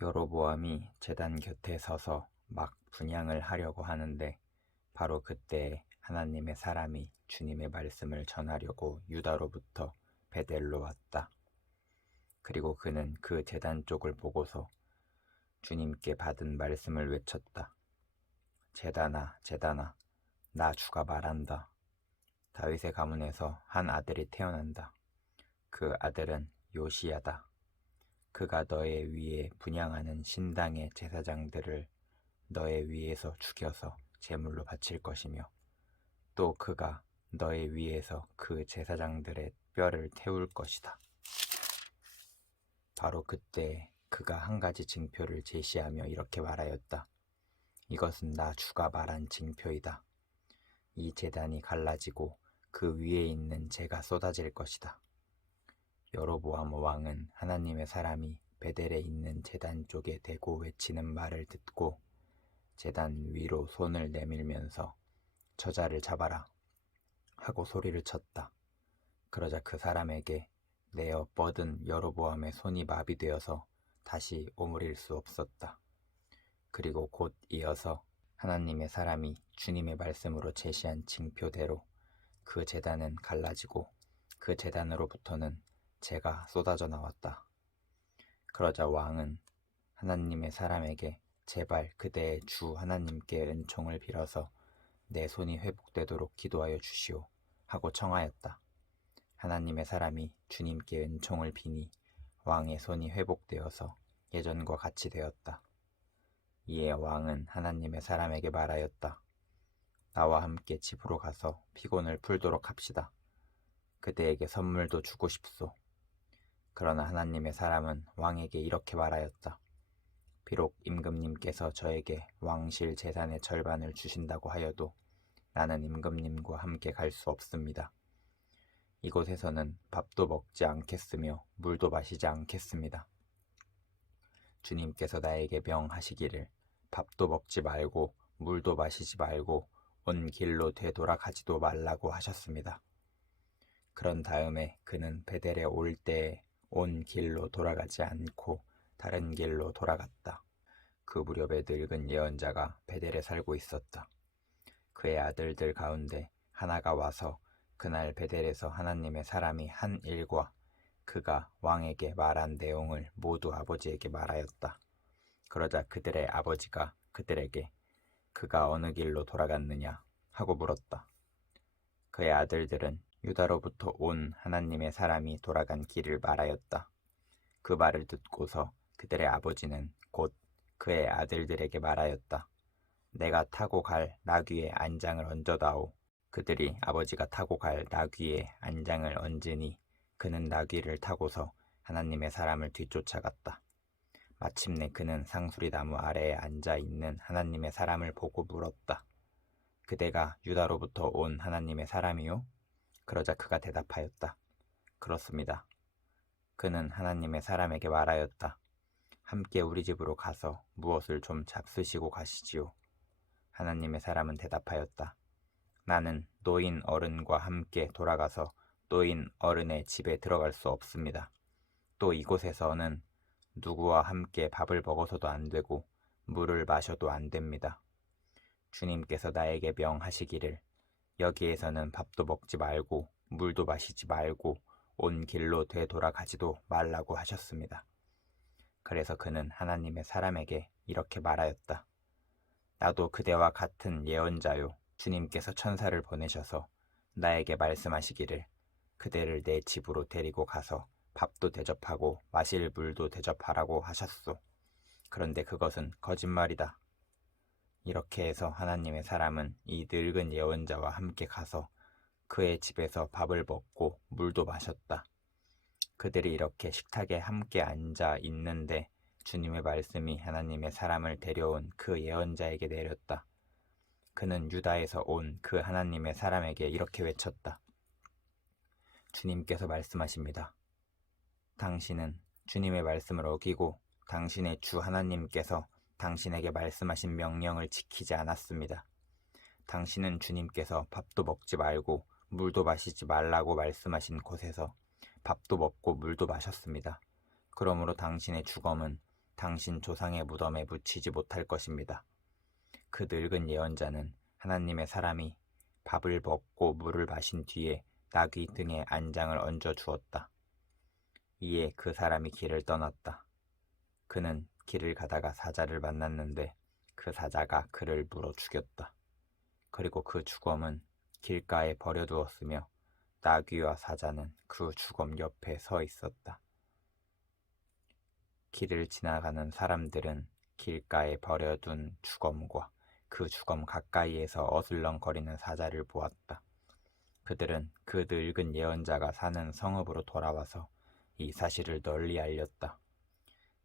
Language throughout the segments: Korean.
여로보암이 제단 곁에 서서 막 분향을 하려고 하는데 바로 그때 하나님의 사람이 주님의 말씀을 전하려고 유다로부터 베델로 왔다. 그리고 그는 그 제단 쪽을 보고서 주님께 받은 말씀을 외쳤다. 제단아, 제단아, 나 주가 말한다. 다윗의 가문에서 한 아들이 태어난다. 그 아들은 요시야다. 그가 너의 위에 분향하는 신당의 제사장들을 너의 위에서 죽여서 제물로 바칠 것이며 또 그가 너의 위에서 그 제사장들의 뼈를 태울 것이다. 바로 그때 그가 한 가지 징표를 제시하며 이렇게 말하였다. 이것은 나 주가 말한 징표이다. 이 제단이 갈라지고 그 위에 있는 재가 쏟아질 것이다. 여로보암 왕은 하나님의 사람이 베델에 있는 제단 쪽에 대고 외치는 말을 듣고 제단 위로 손을 내밀면서 저자를 잡아라 하고 소리를 쳤다. 그러자 그 사람에게 내어 뻗은 여로보암의 손이 마비되어서 다시 오므릴 수 없었다. 그리고 곧 이어서 하나님의 사람이 주님의 말씀으로 제시한 징표대로 그 제단은 갈라지고 그 제단으로부터는 재가 쏟아져 나왔다. 그러자 왕은 하나님의 사람에게 제발 그대의 주 하나님께 은총을 빌어서 내 손이 회복되도록 기도하여 주시오 하고 청하였다. 하나님의 사람이 주님께 은총을 비니 왕의 손이 회복되어서 예전과 같이 되었다. 이에 왕은 하나님의 사람에게 말하였다. 나와 함께 집으로 가서 피곤을 풀도록 합시다. 그대에게 선물도 주고 싶소. 그러나 하나님의 사람은 왕에게 이렇게 말하였다. 비록 임금님께서 저에게 왕실 재산의 절반을 주신다고 하여도 나는 임금님과 함께 갈 수 없습니다. 이곳에서는 밥도 먹지 않겠으며 물도 마시지 않겠습니다. 주님께서 나에게 명하시기를 밥도 먹지 말고 물도 마시지 말고 온 길로 되돌아가지도 말라고 하셨습니다. 그런 다음에 그는 베델에 올 때에 온 길로 돌아가지 않고 다른 길로 돌아갔다. 그 무렵에 늙은 예언자가 베델에 살고 있었다. 그의 아들들 가운데 하나가 와서 그날 베델에서 하나님의 사람이 한 일과 그가 왕에게 말한 내용을 모두 아버지에게 말하였다. 그러자 그들의 아버지가 그들에게 그가 어느 길로 돌아갔느냐 하고 물었다. 그의 아들들은 유다로부터 온 하나님의 사람이 돌아간 길을 말하였다. 그 말을 듣고서 그들의 아버지는 곧 그의 아들들에게 말하였다. 내가 타고 갈 나귀의 안장을 얹어다오. 그들이 아버지가 타고 갈 나귀의 안장을 얹으니 그는 나귀를 타고서 하나님의 사람을 뒤쫓아갔다. 마침내 그는 상수리 나무 아래에 앉아 있는 하나님의 사람을 보고 물었다. 그대가 유다로부터 온 하나님의 사람이요? 그러자 그가 대답하였다. 그렇습니다. 그는 하나님의 사람에게 말하였다. 함께 우리 집으로 가서 무엇을 좀 잡수시고 가시지요. 하나님의 사람은 대답하였다. 나는 노인 어른과 함께 돌아가서 노인 어른의 집에 들어갈 수 없습니다. 또 이곳에서는 누구와 함께 밥을 먹어서도 안 되고 물을 마셔도 안 됩니다. 주님께서 나에게 명하시기를 여기에서는 밥도 먹지 말고 물도 마시지 말고 온 길로 되돌아가지도 말라고 하셨습니다. 그래서 그는 하나님의 사람에게 이렇게 말하였다. 나도 그대와 같은 예언자요. 주님께서 천사를 보내셔서 나에게 말씀하시기를 그대를 내 집으로 데리고 가서 밥도 대접하고 마실 물도 대접하라고 하셨소. 그런데 그것은 거짓말이다. 이렇게 해서 하나님의 사람은 이 늙은 예언자와 함께 가서 그의 집에서 밥을 먹고 물도 마셨다. 그들이 이렇게 식탁에 함께 앉아 있는데 주님의 말씀이 하나님의 사람을 데려온 그 예언자에게 내렸다. 그는 유다에서 온 그 하나님의 사람에게 이렇게 외쳤다. 주님께서 말씀하십니다. 당신은 주님의 말씀을 어기고 당신의 주 하나님께서 당신에게 말씀하신 명령을 지키지 않았습니다. 당신은 주님께서 밥도 먹지 말고 물도 마시지 말라고 말씀하신 곳에서 밥도 먹고 물도 마셨습니다. 그러므로 당신의 주검은 당신 조상의 무덤에 묻히지 못할 것입니다. 그 늙은 예언자는 하나님의 사람이 밥을 먹고 물을 마신 뒤에 나귀 등에 안장을 얹어 주었다. 이에 그 사람이 길을 떠났다. 그는 길을 가다가 사자를 만났는데 그 사자가 그를 물어 죽였다. 그리고 그 주검은 길가에 버려두었으며 나귀와 사자는 그 주검 옆에 서 있었다. 길을 지나가는 사람들은 길가에 버려둔 주검과 그 주검 가까이에서 어슬렁거리는 사자를 보았다. 그들은 그 늙은 예언자가 사는 성읍으로 돌아와서 이 사실을 널리 알렸다.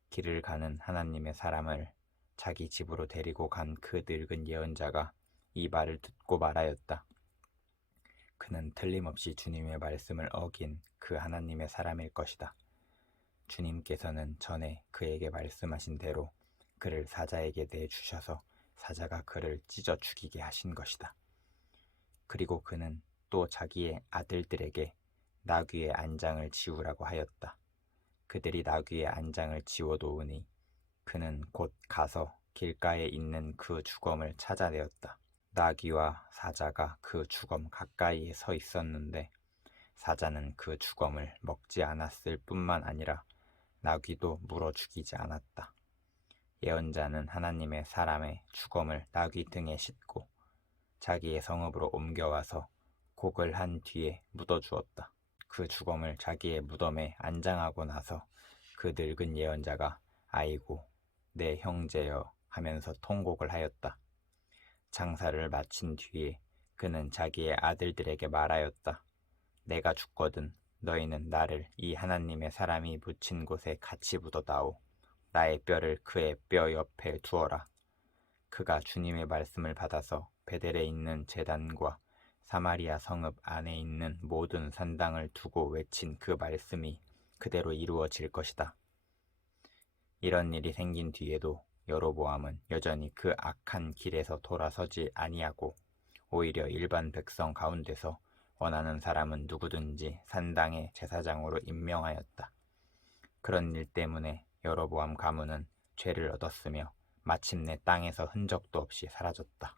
길을 가는 하나님의 사람을 자기 집으로 데리고 간 그 늙은 예언자가 이 말을 듣고 말하였다. 그는 틀림없이 주님의 말씀을 어긴 그 하나님의 사람일 것이다. 주님께서는 전에 그에게 말씀하신 대로 그를 사자에게 내주셔서 사자가 그를 찢어 죽이게 하신 것이다. 그리고 그는 또 자기의 아들들에게 나귀의 안장을 지우라고 하였다. 그들이 나귀의 안장을 지워 놓으니 그는 곧 가서 길가에 있는 그 주검을 찾아내었다. 나귀와 사자가 그 주검 가까이에 서 있었는데 사자는 그 주검을 먹지 않았을 뿐만 아니라 나귀도 물어 죽이지 않았다. 예언자는 하나님의 사람의 주검을 나귀 등에 싣고 자기의 성읍으로 옮겨와서 곡을 한 뒤에 묻어주었다. 그 주검을 자기의 무덤에 안장하고 나서 그 늙은 예언자가 아이고 내 형제여 하면서 통곡을 하였다. 장사를 마친 뒤에 그는 자기의 아들들에게 말하였다. 내가 죽거든 너희는 나를 이 하나님의 사람이 묻힌 곳에 같이 묻어다오. 나의 뼈를 그의 뼈 옆에 두어라. 그가 주님의 말씀을 받아서 베델에 있는 제단과 사마리아 성읍 안에 있는 모든 산당을 두고 외친 그 말씀이 그대로 이루어질 것이다. 이런 일이 생긴 뒤에도 여로보암은 여전히 그 악한 길에서 돌아서지 아니하고 오히려 일반 백성 가운데서 원하는 사람은 누구든지 산당의 제사장으로 임명하였다. 그런 일 때문에 여로보암 가문은 죄를 얻었으며 마침내 땅에서 흔적도 없이 사라졌다.